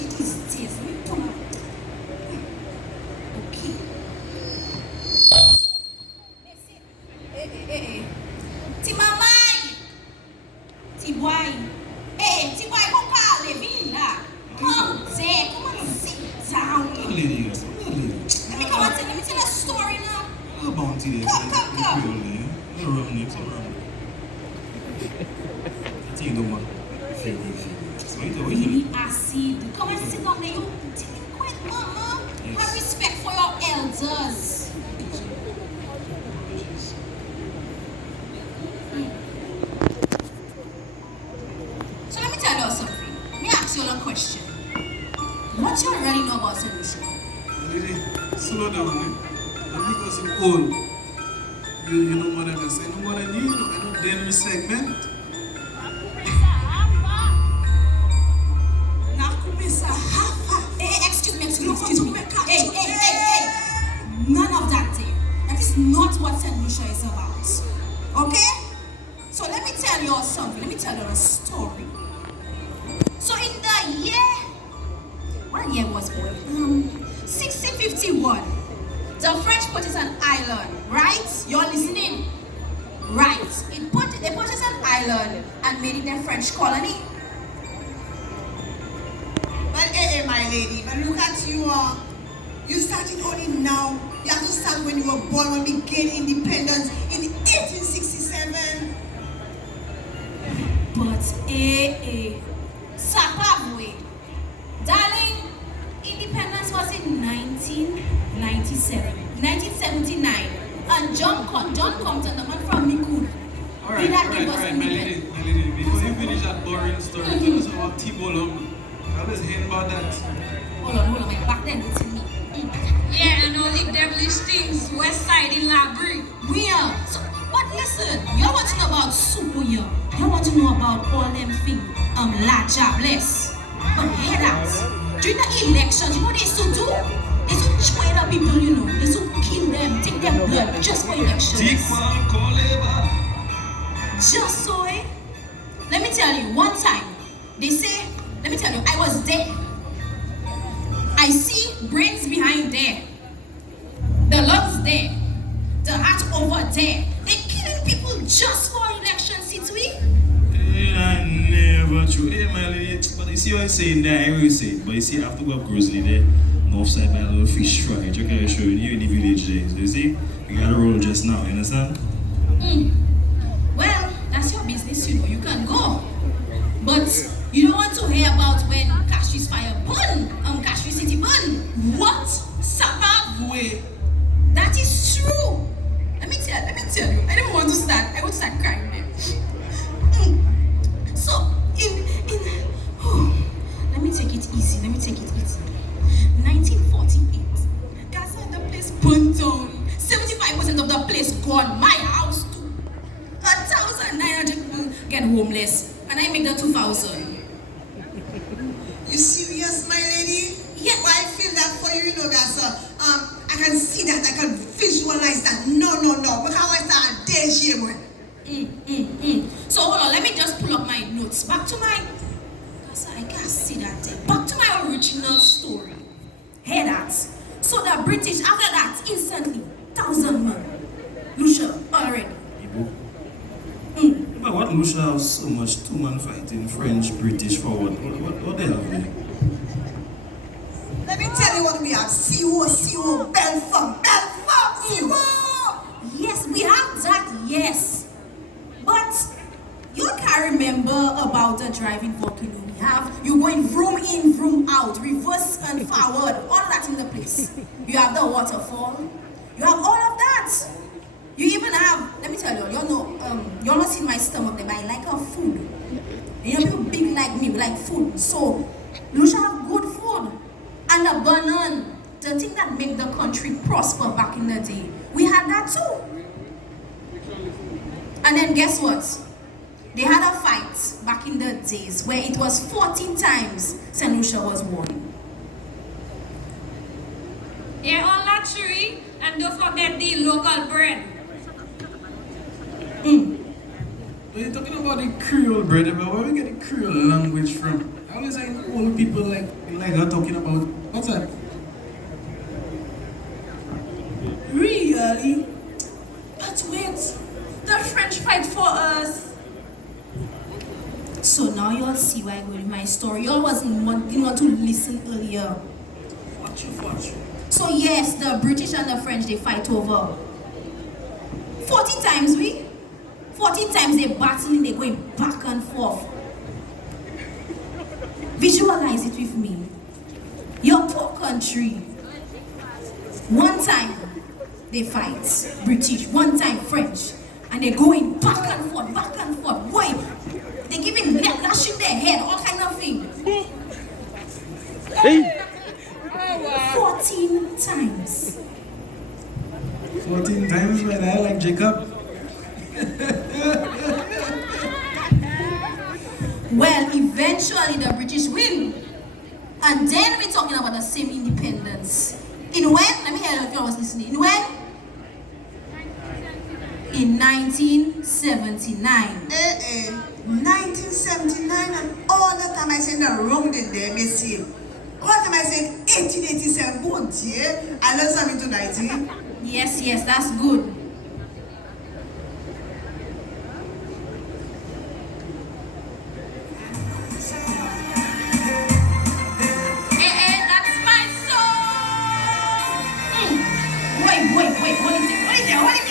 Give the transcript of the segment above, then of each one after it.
it these days. Let me pull up. Okay. Listen. Eh. Timamai. Tiboy. Hey, Tiboy, come call Levina. Come, Zay. Come on, sit down. Let me Let me tell a story now. Come. I think you don't want You need acid. Come and sit down there. You take quiet, mama. Yes. Have respect for your elders. So let me tell you something. Let me ask you a question. What you already know about St. Lucia? Slow down, eh? And because I'm old, you know what I'm saying? No more than you know, I know then segment. Excuse me. Hey. None of that thing. That is not what St. Lucia is about. Okay? So let me tell you something. Let me tell you a story. So in the year, what year was born? 1651. The French purchased an island, right? You're listening? Right. They purchased an island and made it a French colony. But hey, my lady, but look at you. You started only now. You have to start when you were born, when we gained independence in 1867. But Sapavwe, darling, independence was in 1979, and John Compton, the man from Mikud, Alright, my lady, before you finish that boring story, tell us about T-Ball. I was hearing about that. Hold on, man. Back then, it's me. Yeah, and all the devilish things, West Side in Library. We are. So, but listen, you want to know about Super Young. You want to know about all them things. La jobless. But hear that. During the elections, you know what they used to do? They used to trade up people, you know. They used to kill them, take their blood just for elections. Just so, let me tell you, one time, they say, let me tell you, I was there. I see brains behind there. The lungs there. The heart over there. They're killing people just for election, see to it? I never true. Hey, my lady, but you see what I say in there, I always say it. But you see, after go up Grizzly there, north side by a little fish fry. You can show you in the village there. So you see, you gotta roll just now, you understand? Well, that's your business, you know. You can go. But you don't want to hear about when Cash's fire burn, Cash City burn. What? Sabah? That is true. Let me tell you. I don't want to start. I want to start crying there. So let me take it easy. 1948. Gaza and the place burnt down. 75% of the place gone. My house too. 1,900 people get homeless. And I make the 2,000. You serious, my lady? Yeah. Well, I feel that for you, you know, that I can see that, I can visualize that. No. But how I start daydreaming. So hold on, let me just pull up my notes. Back to my, I can't see that thing. Back to my original story. Hear that? So the British, after that, instantly, 1,000 men. Lucia, already. But what Lucia have so much two-man fighting French, British for what they have there? Let me tell you what we have. CO, Belfort, CO. Yes, we have that, yes. But you can't remember about the driving volcano we have. You're going vroom in, vroom out, reverse and forward, all of that in the place. You have the waterfall. You have all of that. You even have, let me tell you, you're not seeing my stomach there, but I like our food. You know, people big like me, we like food. So, Lucia have good food. And the banan, the thing that made the country prosper back in the day, we had that too. And then guess what? They had a fight back in the days where it was 14 times St. Lucia was won. Yeah, all luxury, and don't forget the local bread. But you're talking about the Creole bread, but where we get the Creole language from? I always like old people like her talking about what's that? Really? But wait, the French fight for us. So now y'all see why I go with my story. Y'all didn't want to listen earlier. Watch. So yes, the British and the French, they fight over. 40 times 40 times they battling, they going back and forth. Visualize it with me. Your poor country. One time they fight British, one time French, and they're going back and forth, back and forth. Boy, they giving lashing their head, all kind of thing. 14 times. 14 times by that, like Jacob. Well, eventually the British win. And then we're talking about the same independence. In when? Let me hear if you was listening. In when? In 1979. 1979, and all the time I said the wrong did there, Messi. All the time I said 1887, oh dear, I learned something tonight, eh? Yes, that's good. That's my song! Wait, hold it there. Wait.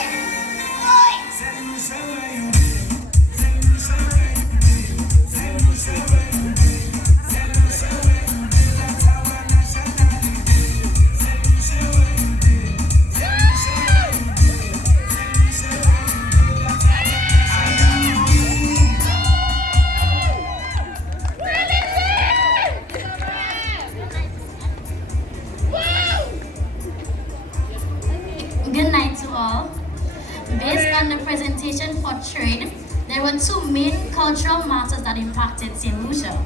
Good night to all. Based on the presentation portrayed, there were two main cultural matters that impacted St. Lucia.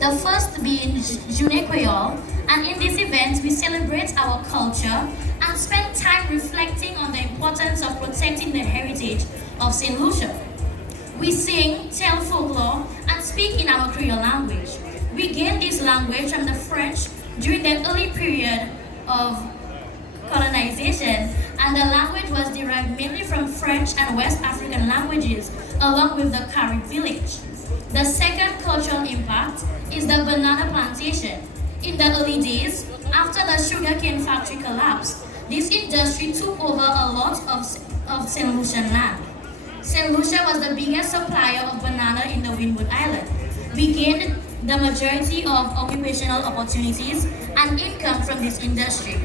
The first being Journée Creole, and in this event we celebrate our culture and spend time reflecting on the importance of protecting the heritage of St. Lucia. We sing, tell folklore, and speak in our Creole language. We gained this language from the French during the early period of colonization, and the language was derived mainly from French and West African languages, along with the Carib village. The second cultural impact is the banana plantation. In the early days, after the sugarcane factory collapsed, this industry took over a lot of St. Lucian land. St. Lucia was the biggest supplier of banana in the Windward Island. We gained the majority of occupational opportunities and income from this industry.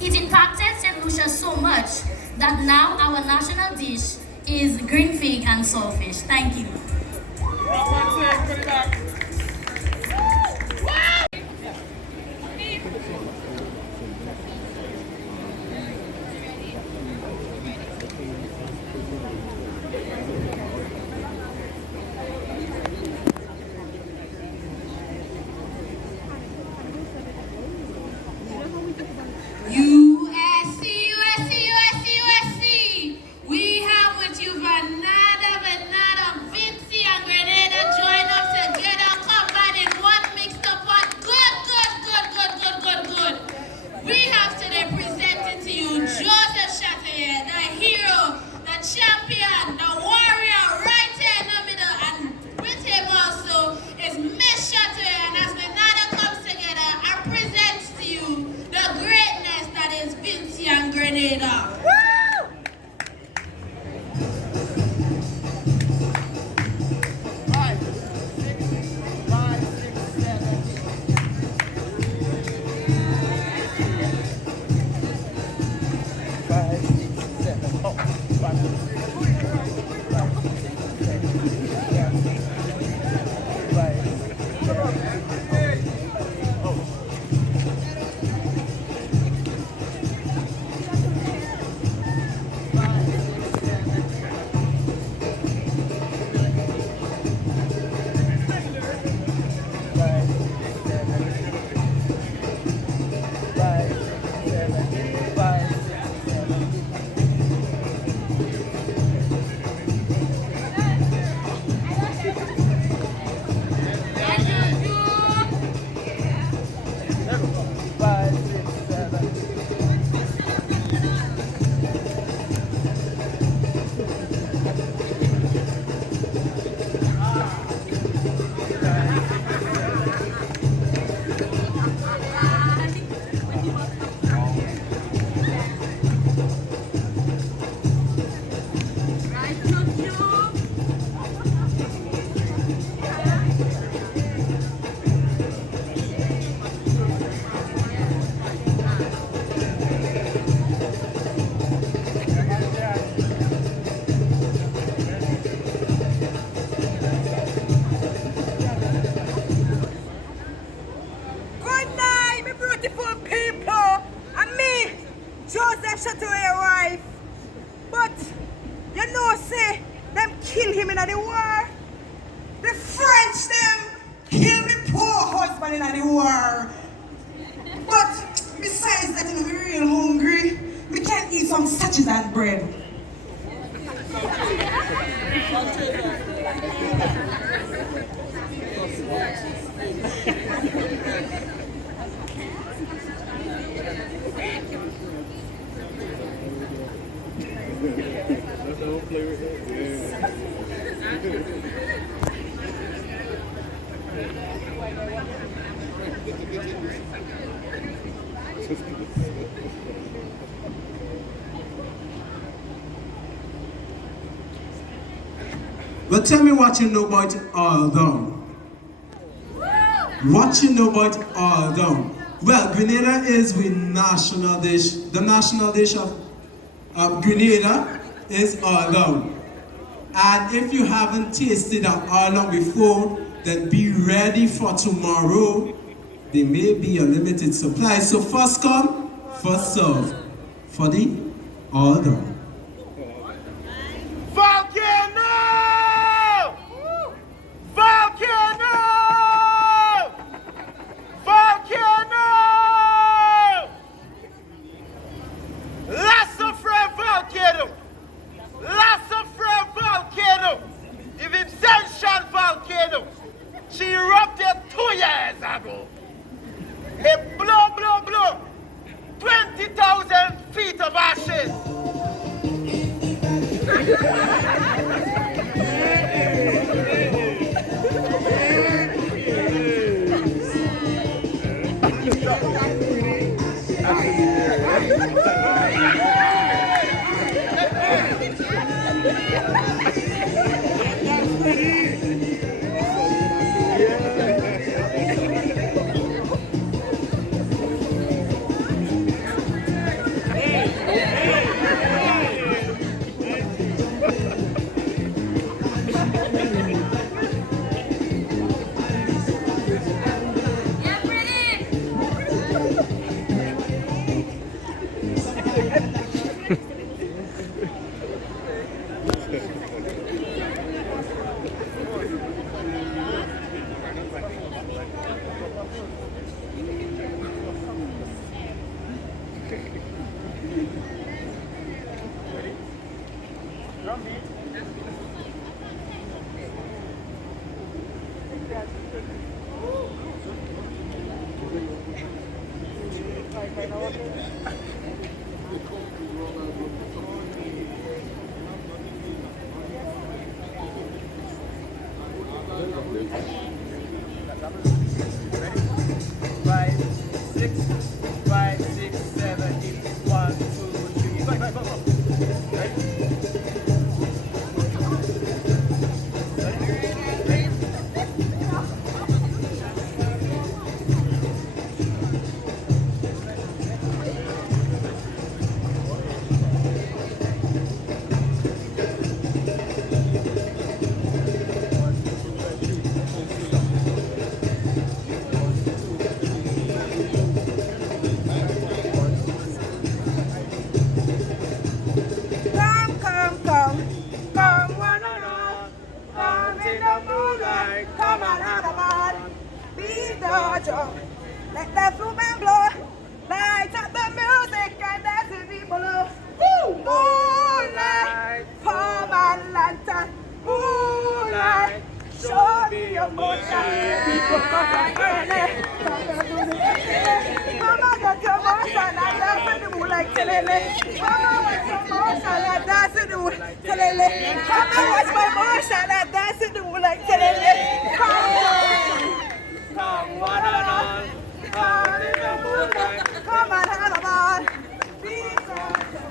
It impacted St. Lucia so much that now our national dish is green fig and saltfish. Thank you. USC. We have with you Vanada, Vinci, and Grenada join us together, combined in one mixed up pot. Good. We have today presenting to you Joseph Chatellier, the hero, the champion, the warrior. in the war. The French them kill me poor husband in the war. But besides that, I'm real hungry. We can eat some sausages and bread. But tell me what you know about all them. What you know about all them? Well, Grenada is the national dish. The national dish of Grenada is all them. And if you haven't tasted an all them before, then be ready for tomorrow. There may be a limited supply. So first come, first serve for the all them. Volcano! Volcano! Volcano! La Sofre volcano! La Sofre volcano! The Vincentian volcano! She erupted 2 years ago. It blow. 20,000 feet of ashes. Let the flute man blow. Light up the music and dance with people. Woo! Moonlight, pour my lantern. Moonlight, show me your motion. People come and early. Mama got your motion and dance in the moonlight. Telele. Mama got your motion and dance in the moonlight. Telele. Come and watch my motion and dance in the moonlight. Telele. Come one and all, all in the moonlight. Come on, have on. Be social.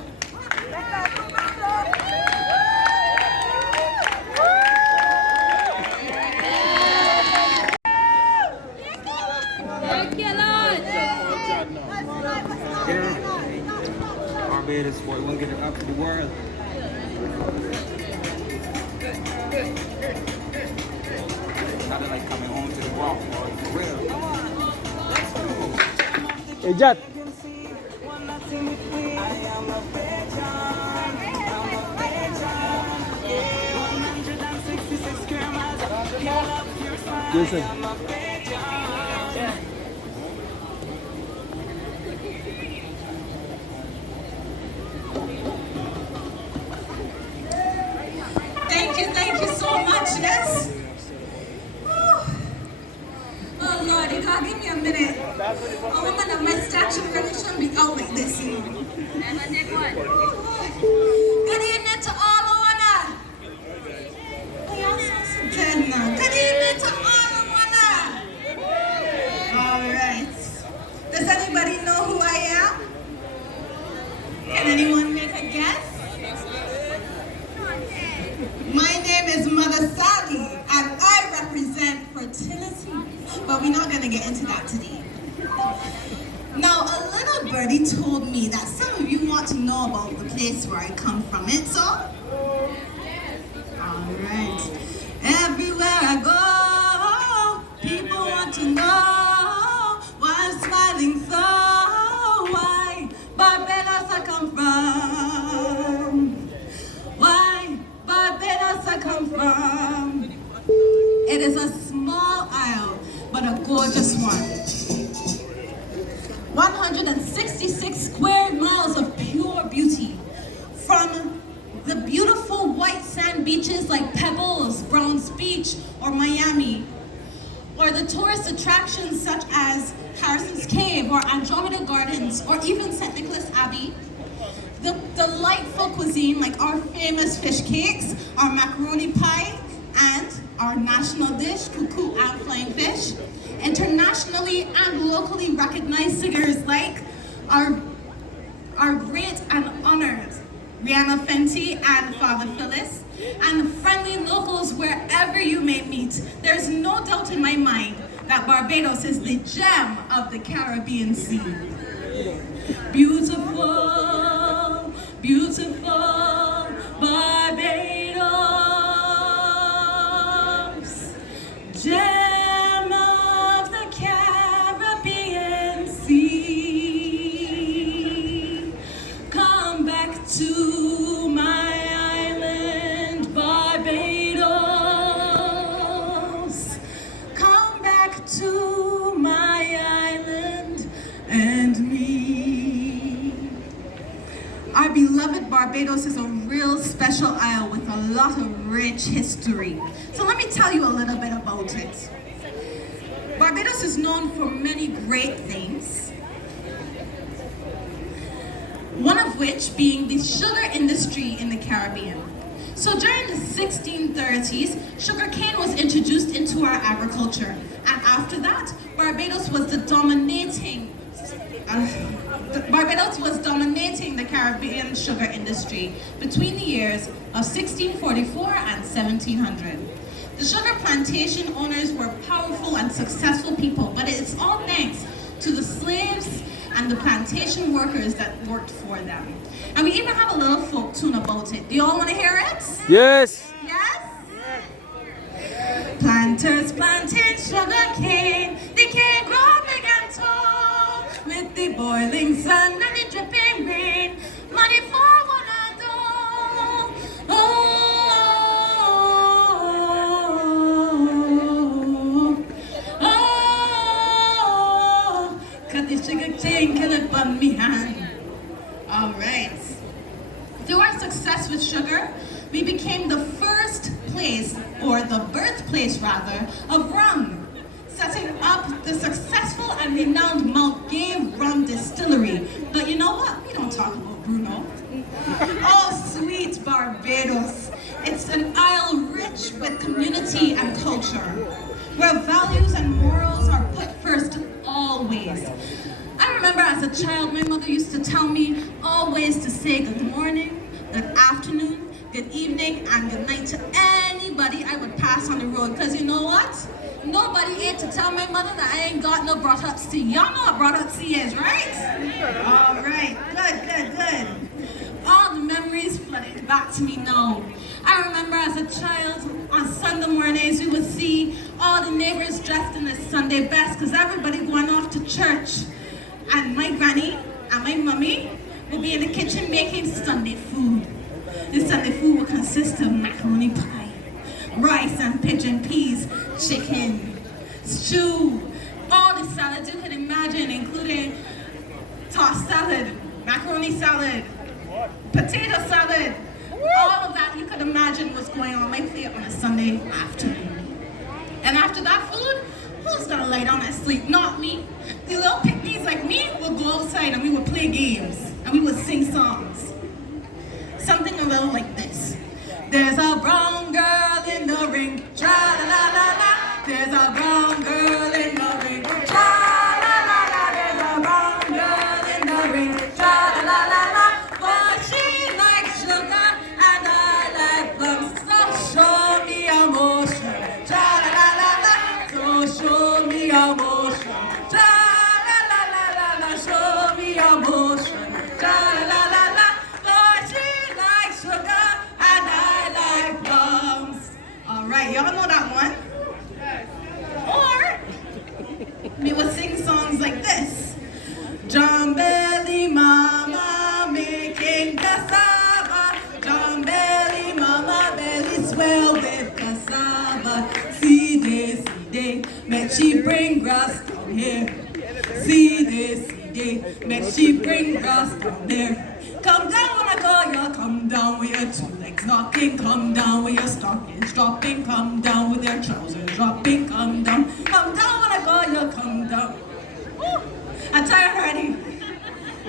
Let that woman blow. Thank you, Lord. Barbados boy, we'll get it up to the world. Not like coming home to the rock, boy, for real. Hey, Jet. Thank you so much, yes? Oh Lord, you gotta give me a minute. A woman of my stature really shouldn't be out like this, you know. Good evening to all who wanna. Oh, y'all sound so dead now. Good evening to all who wanna. Alright. Does anybody know who I am? Can anyone make a guess? My name is Mother Sally, and I represent fertility. But we're not going to get into that today. Now, a little birdie told me that some of you want to know about the place where I come from. It's so? Alright. Everywhere I go, people want to know why I'm smiling so. Why Barbados I come from. Why Barbados I come from. It is a small isle, but a gorgeous one. 166 square miles of pure beauty. From the beautiful white sand beaches like Pebbles, Browns Beach, or Miami, or the tourist attractions such as Harrison's Cave or Andromeda Gardens, or even St. Nicholas Abbey. The delightful cuisine like our famous fish cakes, our macaroni pie, and our national dish, cuckoo and flying fish. Internationally and locally recognized singers like our great and honored Rihanna Fenty and Father Phyllis, and friendly locals wherever you may meet. There's no doubt in my mind that Barbados is the gem of the Caribbean Sea. Beautiful, beautiful Barbados, gem of the Caribbean Sea. Come back to my island, Barbados. Come back to my island and me. Our beloved Barbados is a real special isle with a lot of rich history. So let me tell you a little bit about it. Barbados is known for many great things, one of which being the sugar industry in the Caribbean. So during the 1630s, sugarcane was introduced into our agriculture, and after that, Barbados was dominating the Caribbean sugar industry between the years of 1644 and 1700. The sugar plantation owners were powerful and successful people, but it's all thanks to the slaves and the plantation workers that worked for them. And we even have a little folk tune about it. Do you all want to hear it? Yes. Yes? Planters planting sugar cane, they can grow big and tall, with the boiling sun and the dripping rain, money for one and all. Oh, cut the sugar cane, kill it on me hand. All right. Through our success with sugar, we became the first place, or the birthplace rather, of rum, setting up the successful and renowned Mount Gay Rum Distillery. But you know what? We don't talk about Bruno. Oh, sweet Barbados. It's an isle rich with community and culture, where values and morals are put first always. I remember as a child, my mother used to tell me always to say good morning, good afternoon, good evening, and good night to anybody I would pass on the road. Because you know what? Nobody ain't to tell my mother that I ain't got no brought up C. Y'all know what brought up C is, right? All right, good. All the memories flooded back to me now. I remember as a child, on Sunday mornings, we would see all the neighbors dressed in their Sunday best because everybody going off to church. And my granny and my mummy would be in the kitchen making Sunday food. The Sunday food would consist of macaroni pie, rice and pigeon peas, chicken, stew, all the salads you can imagine, including tossed salad, macaroni salad, potato salad, all of that you could imagine was going on my plate on a Sunday afternoon. And after that food, who's gonna lay down and sleep? Not me. The little picnics like me would go outside and we would play games and we would sing songs. Something a little like this. There's a brown girl in the ring, tra-la-la-la-la. There's a brown girl in the ring, tra-la-la-la. There's a brown girl in the ring, tra-la-la-la-la. But she likes sugar and I like plums. So show me emotion, tra-la-la-la-la. So show me emotion, tra-la-la-la-la. Show me emotion, tra-la-la-la-la. But she likes sugar and I like plums. All right, y'all know that one? Or we would sing songs like this. John Belly Mama making cassava. John Belly Mama belly swell with cassava. See day, make she bring grass down here. See day, make she bring grass down there. Come down when I call ya, come down with your two legs knocking, come down with your stockings dropping, come down with your trousers dropping, come down when I call ya, come down. Woo. I'm tired already.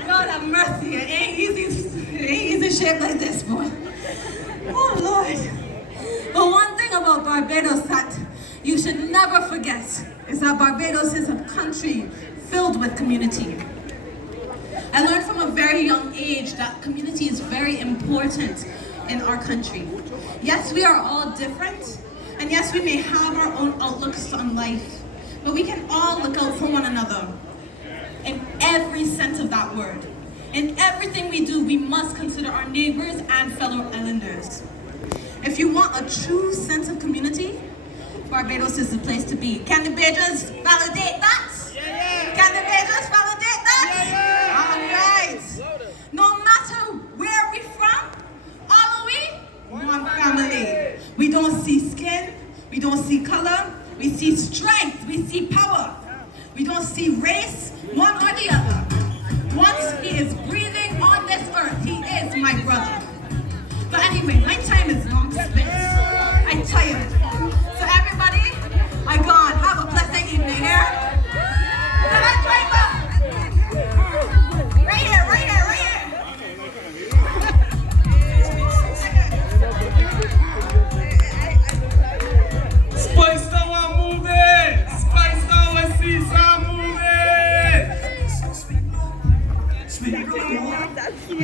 God have mercy, it ain't easy shape like this, boy. Oh Lord. But one thing about Barbados that you should never forget is that Barbados is a country filled with community. I learned from a very young age that community is very important in our country. Yes, we are all different, and yes, we may have our own outlooks on life, but we can all look out for one another in every sense of that word. In everything we do, we must consider our neighbors and fellow islanders. If you want a true sense of community, Barbados is the place to be. Can the Bajans validate that? Can the Bajans validate that? All right. No matter where we're from, all of we, one family. We don't see skin, we don't see color, we see strength, we see power. We don't see race, one or the other. Once he is breathing on this earth, he is my brother. But anyway, my time is long spent. I'm tired. So everybody, I gone. Have a pleasant evening here. Can I drive up? Right here, right here, right here. Spice Tower moving! Spice Tower season moving! That's you.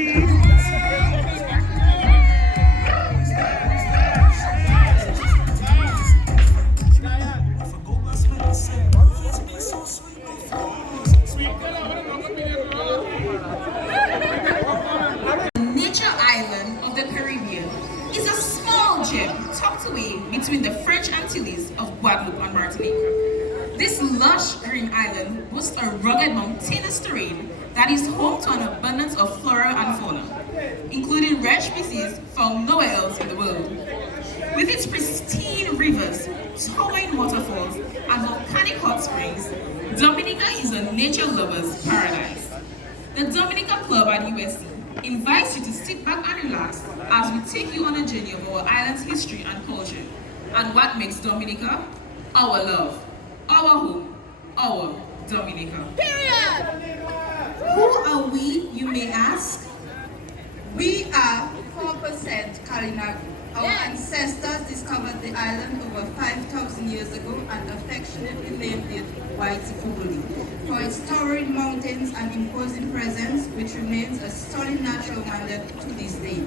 Nature island of the Caribbean is a small gem tucked away between the French Antilles of Guadeloupe and Martinique. This lush green island boasts a rugged mountainous terrain that is home to an abundance of flora and fauna, including rare species found nowhere else in the world. With its pristine rivers, towering waterfalls, and volcanic hot springs, Dominica is a nature lover's paradise. The Dominica Club at USC invites you to sit back and relax as we take you on a journey of our island's history and culture, and what makes Dominica our love, our home, our Dominica. Period! Who are we, you may ask? We are 4% Kalinagu. Our ancestors discovered the island over 5,000 years ago and affectionately named it White Fuguli for its towering mountains and imposing presence, which remains a solid natural wonder to this day.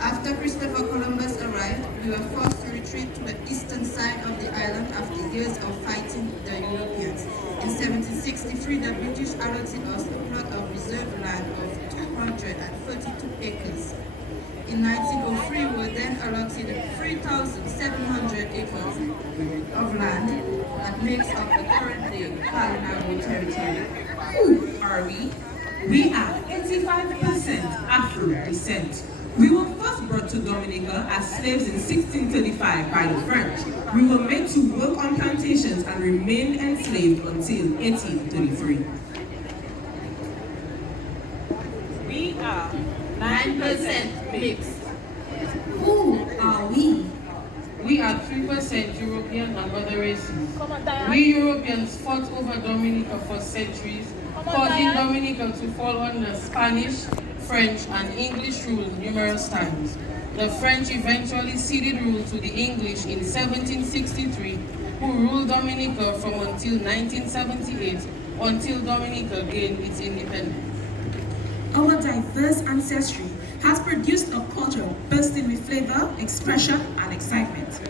After Christopher Columbus arrived, we were forced to retreat to the eastern side of the island after years of fighting the Europeans. In 1763, the British allotted us a plot of reserve land of 232 acres. In 1903, we were then allotted 3,700 acres of land that makes up the current-day Kalinagu territory. Who are we? We are 85% Afro descent. We were first brought to Dominica as slaves in 1635 by the French. We were made to work on plantations and remained enslaved until 1833. We are 9% mixed. Who are we? We are 3% European and other races. We Europeans fought over Dominica for centuries, causing Dominica to fall under Spanish, French, and English rule numerous times. The French eventually ceded rule to the English in 1763, who ruled Dominica from until 1978, until Dominica gained its independence. Our diverse ancestry has produced a culture bursting with flavor, expression, and excitement.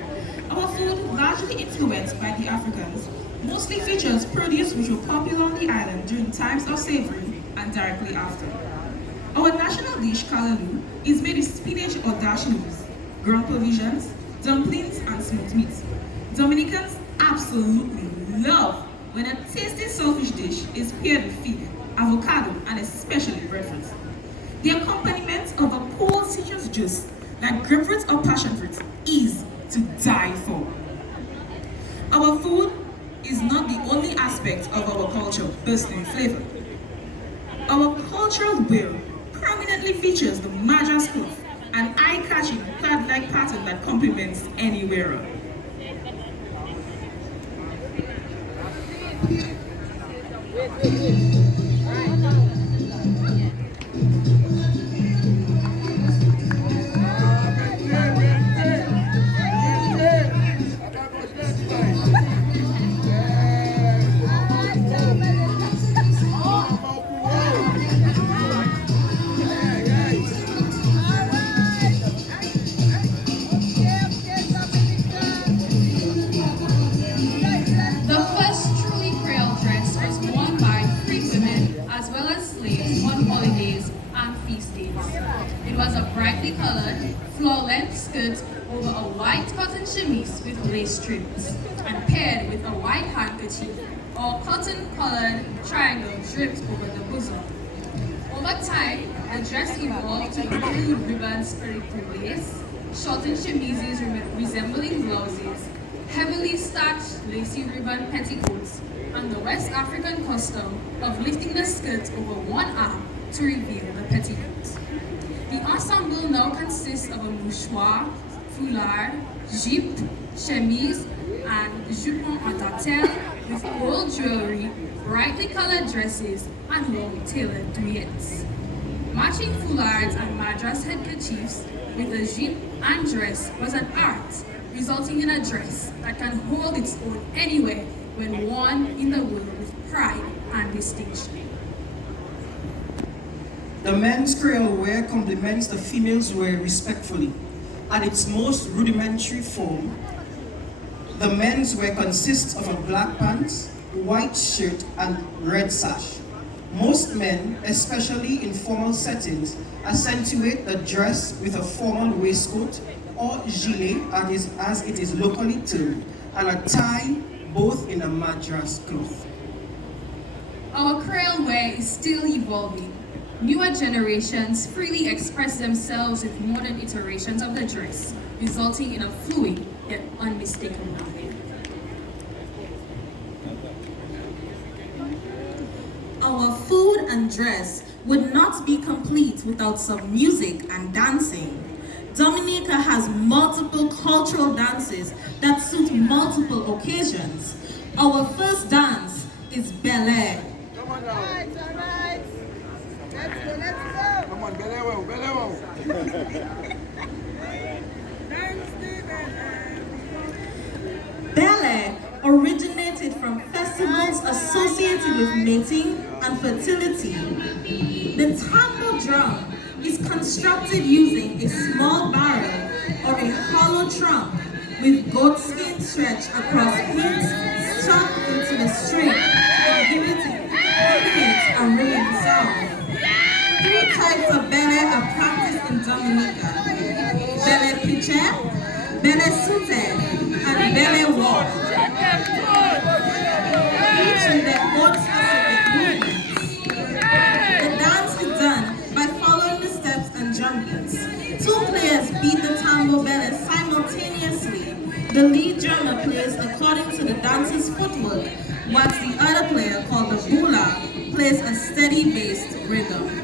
Our food, largely influenced by the Africans, mostly features produce which were popular on the island during times of slavery and directly after. Our national dish, kalaloo, is made with spinach or dash leaves, ground provisions, dumplings, and smoked meat. Dominicans absolutely love when a tasty saltfish dish is paired with fig, avocado, and especially breadfruit. The accompaniment of a cool citrus juice like grapefruit or passion fruit is to die for. Our food is not the only aspect of our culture bursting with flavor. Our cultural wear prominently features the Madras cloth, an eye-catching plaid-like pattern that complements any wearer. The first truly Creole dress was worn by free women as well as slaves on holidays and feast days. It was a brightly colored, floor-length skirt over a white cotton chemise with lace trims and paired with a white handkerchief or cotton-colored triangle draped over the bosom. Over time, the dress evolved to include ribbons spread through lace, shortened chemises resembling blouses, heavily starched lacy ribbon petticoats, and the West African custom of lifting the skirt over one arm to reveal the petticoat. The ensemble now consists of a mouchoir, foulard, jupe, chemise, and jupon en dentelle with gold jewelry, brightly colored dresses, and long tailored duets. Matching foulards and madras handkerchiefs with a jupe and dress was an art, resulting in a dress that can hold its own anywhere when worn in the world with pride and distinction. The men's Creole wear complements the females' wear respectfully. At its most rudimentary form, the men's wear consists of a black pants, white shirt, and red sash. Most men, especially in formal settings, accentuate the dress with a formal waistcoat or gilet as it is locally termed, and a tie both in a madras cloth. Our Creole wear is still evolving. Newer generations freely express themselves with modern iterations of the dress, resulting in a fluid yet unmistakable wear. Our food and dress would not be complete without some music and dancing. Dominica has multiple cultural dances that suit multiple occasions. Our first dance is ballet. Come on now. All right. Let's go. Come on, belly. Ballet originated from festivals associated with mating and fertility. The tambour drum is constructed using a small barrel or a hollow trunk with goatskin stretched across pins stuck into the string and giving it a ringing sound. 3 types of ballet are practiced in Dominica: ballet piche, ballet sauté, and ballet walk. Each with their own specific movements. The dance is done by following the steps and jump beats. 2 players partner plays according to the dancer's footwork, whilst the other player, called the bula, plays a steady-based rhythm.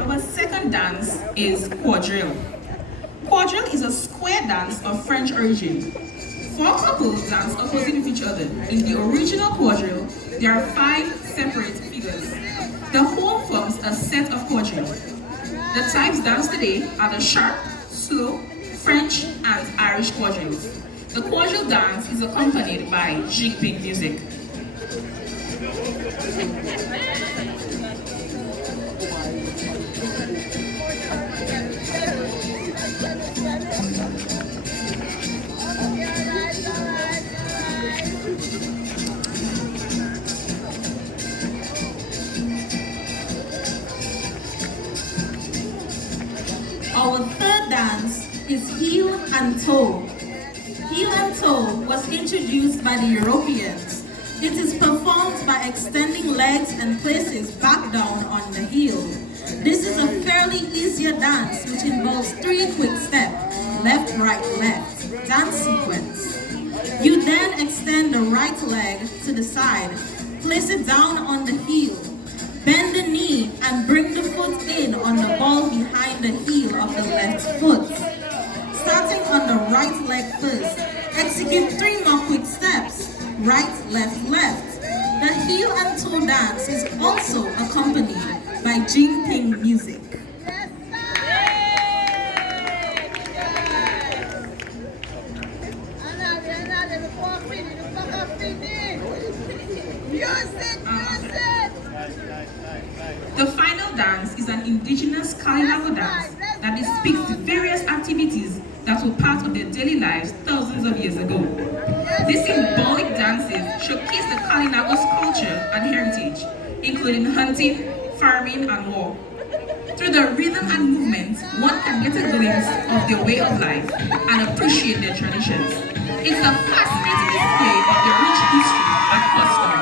Our second dance is quadrille. Quadrille is a square dance of French origin. Four couples dance opposite of each other. In the original quadrille, there are 5 separate figures. The whole forms a set of quadrilles. The types danced today are the sharp, slow, French, and Irish quadrilles. The quadrille dance is accompanied by jingping music. Our third dance is heel and toe. Heel and toe was introduced by the Europeans. It is performed by extending legs and places back down on the heel. This is a fairly easier dance which involves 3 quick steps, left, right, left, dance sequence. You then extend the right leg to the side, place it down on the heel, bend the knee and bring the foot in on the ball behind the heel of the left foot. Starting on the right leg first, execute 3 more quick steps, right, left, left. The heel and toe dance is also accompanied by jingping music. The final dance is an indigenous Kalinago dance that depicts the various activities that were part of their daily lives thousands of years ago. These symbolic dances showcase the Kalinago's culture and heritage, including hunting, farming, and war. Through the rhythm and movement, one can get a glimpse of their way of life and appreciate their traditions. It's a fascinating display of their rich history and customs.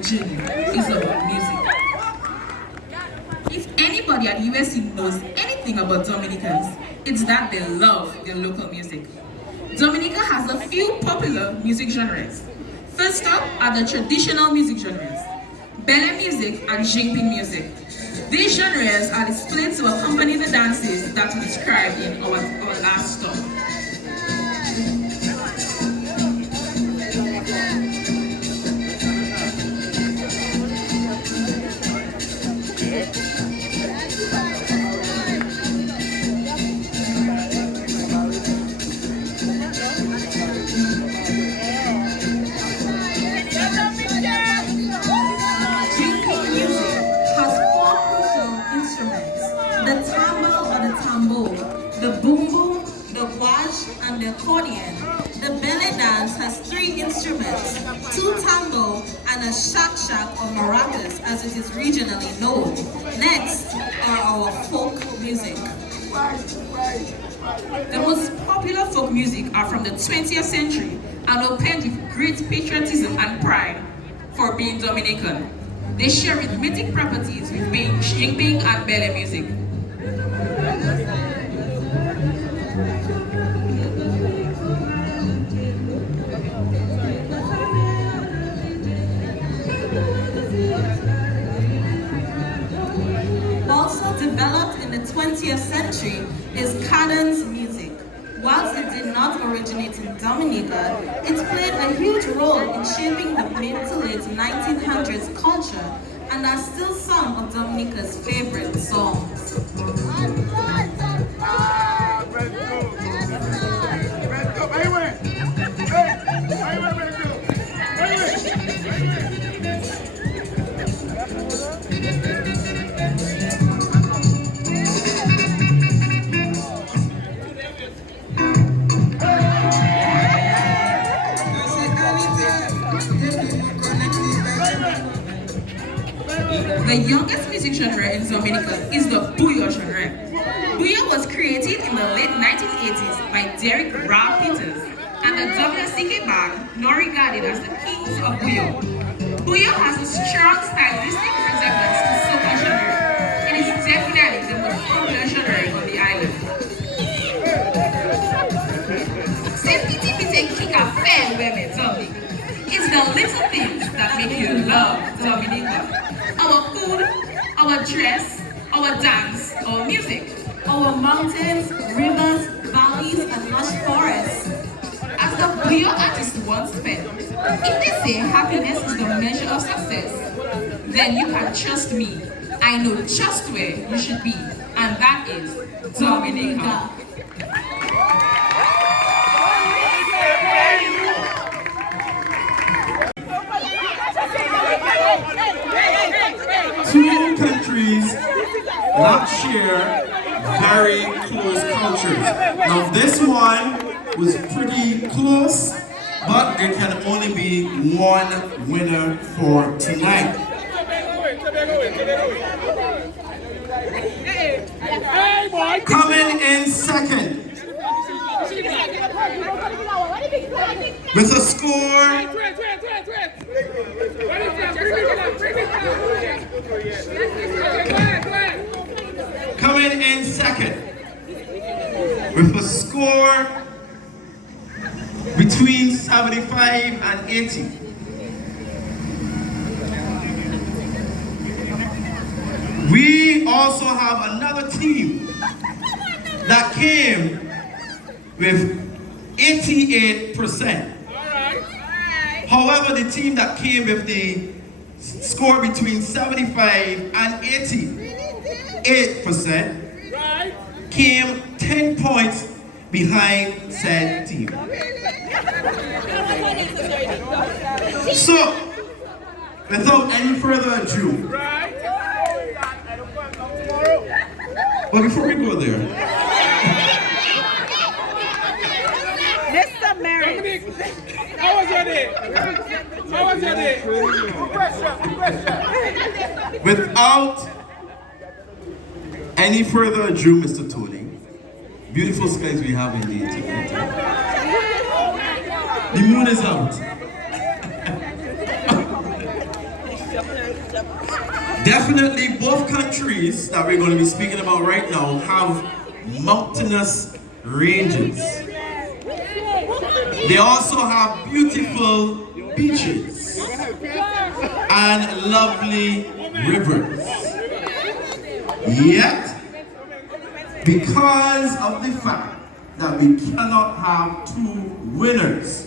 Journey is about music. If anybody at USC knows anything about Dominicans, it's that they love their local music. Dominica has a few popular music genres. First up are the traditional music genres, bele music and jingping music. These genres are displayed to accompany the dances that we described in our last stop. The boom boom, the guaj, and the accordion. The belly dance has 3 instruments, 2 tambo and a shak shak or maracas as it is regionally known. Next are our folk music. The most popular folk music are from the 20th century and are penned with great patriotism and pride for being Dominican. They share rhythmic properties with being jingping and bele music. developed in the 20th century is cadence music. Whilst it did not originate in Dominica, it played a huge role in shaping the mid to late 1900s culture and are still some of Dominica's favorite songs. The youngest music genre in Dominica is the booyah genre. Booyah was created in the late 1980s by Derek Ra Peters and the WCK band, now regarded as the kings of booyah. Booyah has a strong stylistic resemblance to soca genre. It is definitely the most popular genre on the island. C'est petit petit kick a fair women, Dominic. It's the little things that make you love Dominica. Our food, our dress, our dance, our music, Our mountains, rivers, valleys, and lush forests. as the booyah artist once said, if they say happiness is the measure of success, then you can trust me. I know just where you should be, and that is Dominica. Two countries that share very close cultures. Now this one was pretty close, but there can only be one winner for tonight. Coming in second with a score coming in second with a score between 75 and 80. We also have another team that came with 88%. However, the team that came with the score between 75 and 88% came 10 points behind said team. So, without any further ado, but before we go there, Mr. Merrick. How was your day? How was your day? without any further ado, Mr. Tony, beautiful skies we have indeed today. The moon is out. Definitely both countries that we're going to be speaking about right now have mountainous ranges. They also have beautiful beaches and lovely rivers. Yet, because of the fact that we cannot have two winners,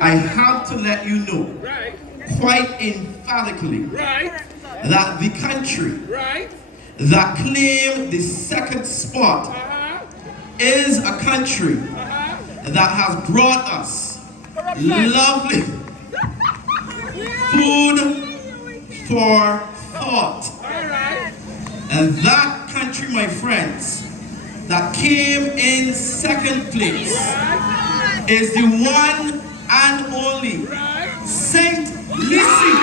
I have to let you know quite emphatically that the country that claimed the second spot is a country that has brought us lovely food for thought. And that country, my friends, that came in second place is the one and only Saint Lucie,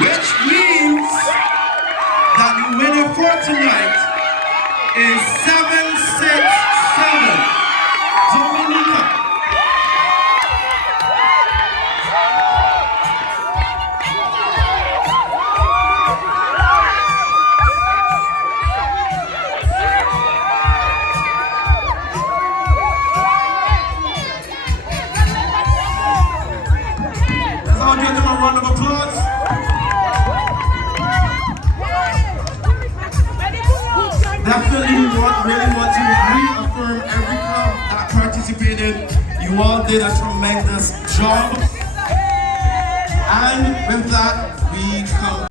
which means that the winner for tonight is 767 Dominica. I'll give them a round of applause. appreciated. You all did a tremendous job. And with that, we come